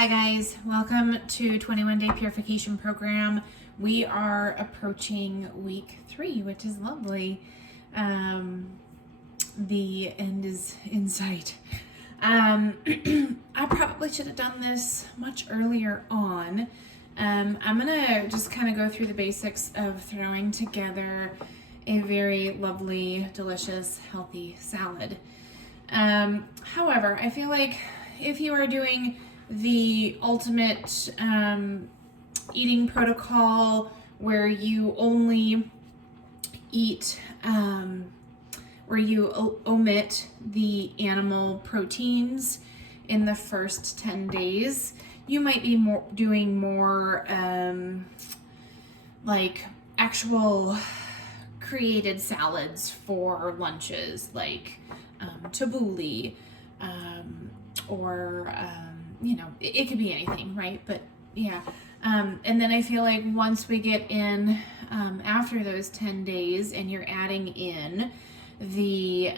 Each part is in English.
Hi guys, welcome to 21 Day Purification Program. We are approaching week 3, which is lovely. The end is in sight. I probably should have done this much earlier on. I'm gonna just kind of go through the basics of throwing together a very lovely, delicious, healthy salad. However, I feel like if you are doing the ultimate eating protocol where you only eat, where you omit the animal proteins in the first 10 days, you might be doing more like actual created salads for lunches, like tabbouleh, or you know, it could be anything, right? But yeah. And then I feel like once we get in after those 10 days and you're adding in the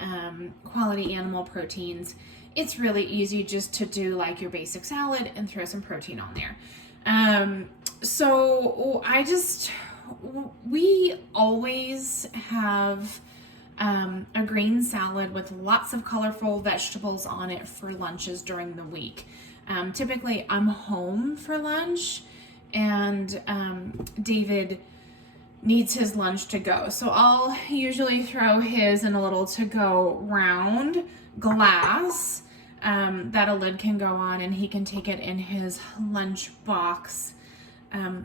quality animal proteins, it's really easy just to do like your basic salad and throw some protein on there. We always have a green salad with lots of colorful vegetables on it for lunches during the week. Typically I'm home for lunch and David needs his lunch to go. So I'll usually throw his in a little to-go round glass that a lid can go on, and he can take it in his lunch box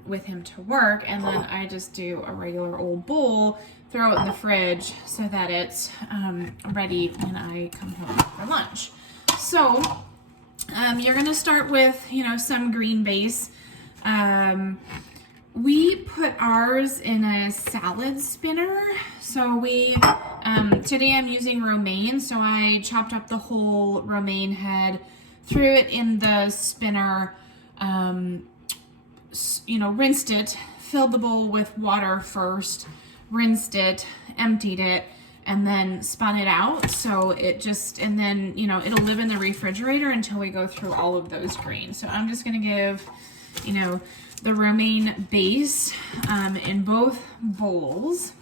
with him to work. And then I just do a regular old bowl, throw it in the fridge so that it's ready when I come home for lunch. So you're gonna start with, some green base. We put ours in a salad spinner. So today I'm using romaine. So I chopped up the whole romaine head, threw it in the spinner, rinsed it, filled the bowl with water first, rinsed it, emptied it, and then spun it out. So and then, it'll live in the refrigerator until we go through all of those greens. So I'm just gonna give, the romaine base in both bowls.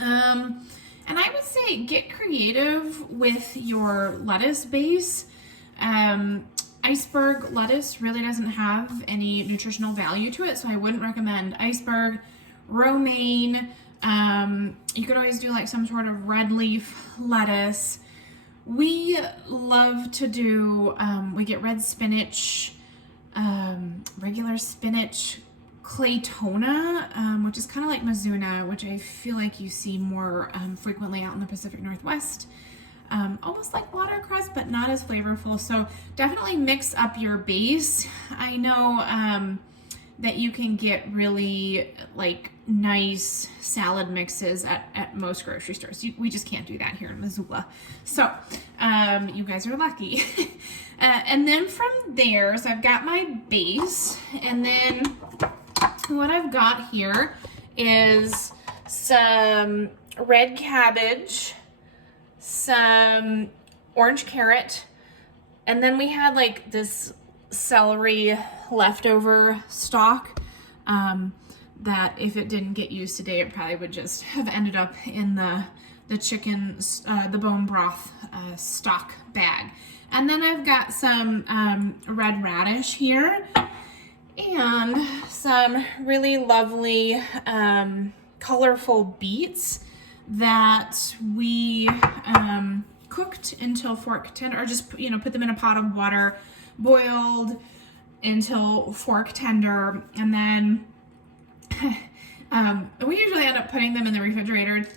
And I would say get creative with your lettuce base. Iceberg lettuce really doesn't have any nutritional value to it, so I wouldn't recommend iceberg. Romaine, you could always do like some sort of red leaf lettuce. We love to do, we get red spinach, regular spinach, claytona, which is kind of like Mizuna, which I feel like you see more frequently out in the Pacific Northwest. Almost like watercress, but not as flavorful. So definitely mix up your base. I know that you can get really like nice salad mixes at most grocery stores. We just can't do that here in Missoula. So you guys are lucky. And then from there, so I've got my base, and then what I've got here is some red cabbage, some orange carrot, and then we had like this celery leftover stock that if it didn't get used today, it probably would just have ended up in the chicken, the bone broth stock bag. And then I've got some red radish here and some really lovely colorful beets that we cooked until fork tender, or just put them in a pot of water, boiled until fork tender, and then we usually end up putting them in the refrigerator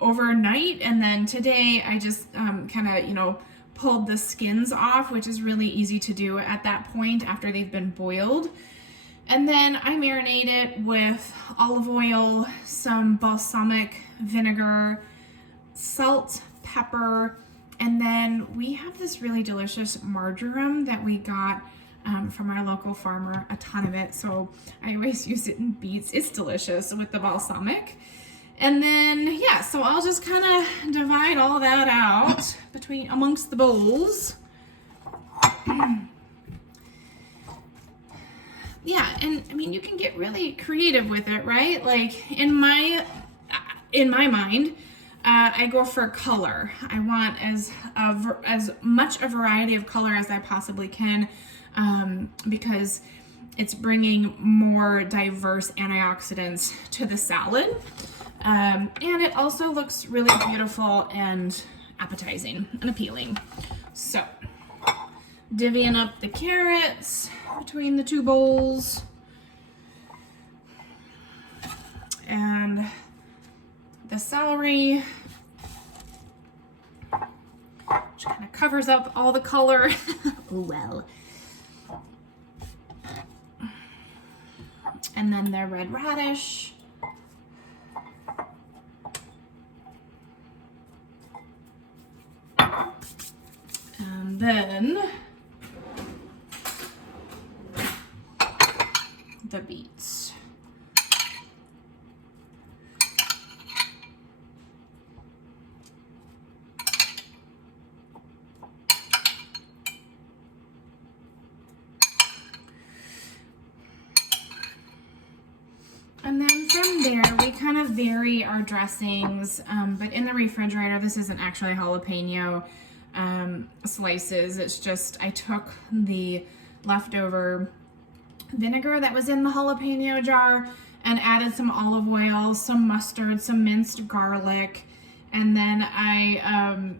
overnight. And then today I just kind of pulled the skins off, which is really easy to do at that point after they've been boiled. And then I marinate it with olive oil, some balsamic vinegar, salt, pepper, and then we have this really delicious marjoram that we got from our local farmer, a ton of it. So I always use it in beets. It's delicious with the balsamic. And then, so I'll just kind of divide all that out amongst the bowls. yeah, and I mean, you can get really creative with it, right? Like in my mind, I go for color. I want as much a variety of color as I possibly can, because it's bringing more diverse antioxidants to the salad. And it also looks really beautiful and appetizing and appealing. So, divvying up the carrots between the two bowls. And the celery, which kind of covers up all the color. Well. And then the red radish. And then the beets. And then from there, we kind of vary our dressings, but in the refrigerator, this isn't actually jalapeno slices. It's just, I took the leftover vinegar that was in the jalapeno jar and added some olive oil, some mustard, some minced garlic, and then I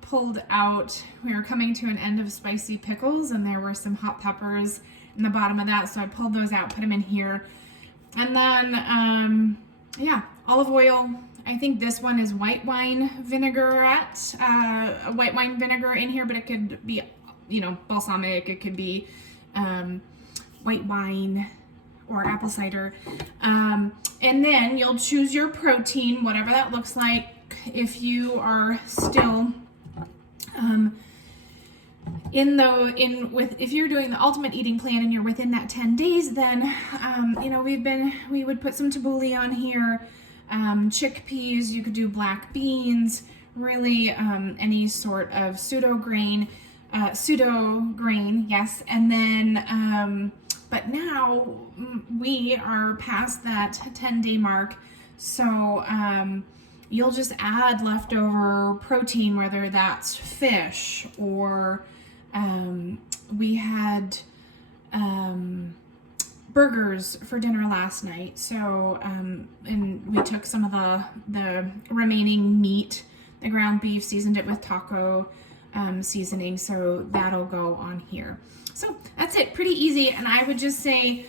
pulled out, we were coming to an end of spicy pickles, and there were some hot peppers in the bottom of that, so I pulled those out, put them in here. And then, yeah, olive oil. I think this one is white wine vinaigrette, white wine vinegar in here, but it could be, you know, balsamic. It could be white wine or apple cider. And then you'll choose your protein, whatever that looks like. If you are still if you're doing the ultimate eating plan and you're within that 10 days, then you know, we would put some tabbouleh on here, chickpeas. You could do black beans, really any sort of pseudo grain, yes. And then but now we are past that 10-day mark, so you'll just add leftover protein, whether that's fish or we had burgers for dinner last night. So, and we took some of the remaining meat, the ground beef, seasoned it with taco seasoning. So that'll go on here. So that's it, pretty easy. And I would just say,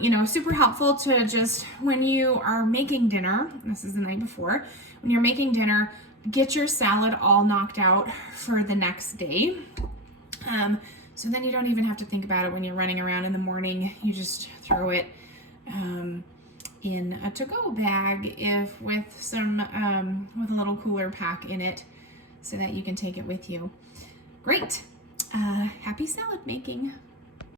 you know, super helpful to just, when you are making dinner, this is the night before, when you're making dinner, get your salad all knocked out for the next day. So then you don't even have to think about it when you're running around in the morning. You just throw it in a to-go bag with a little cooler pack in it so that you can take it with you. Great. Happy salad making.